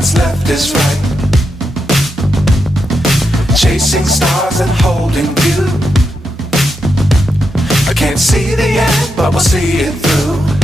what's left is right. Chasing stars and holding you. I can't see the end, but we'll see it through.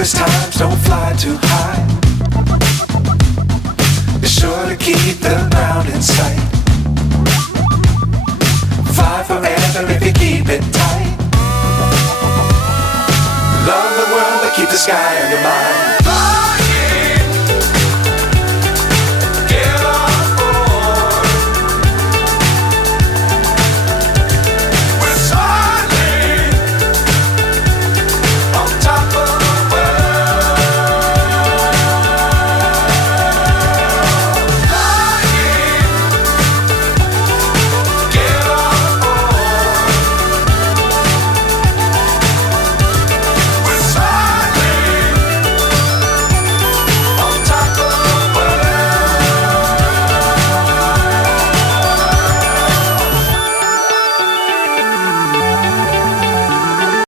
Times don't fly too high. Be sure to keep the ground in sight. Fly forever if you keep it tight. Love the world but keep the sky on your mind.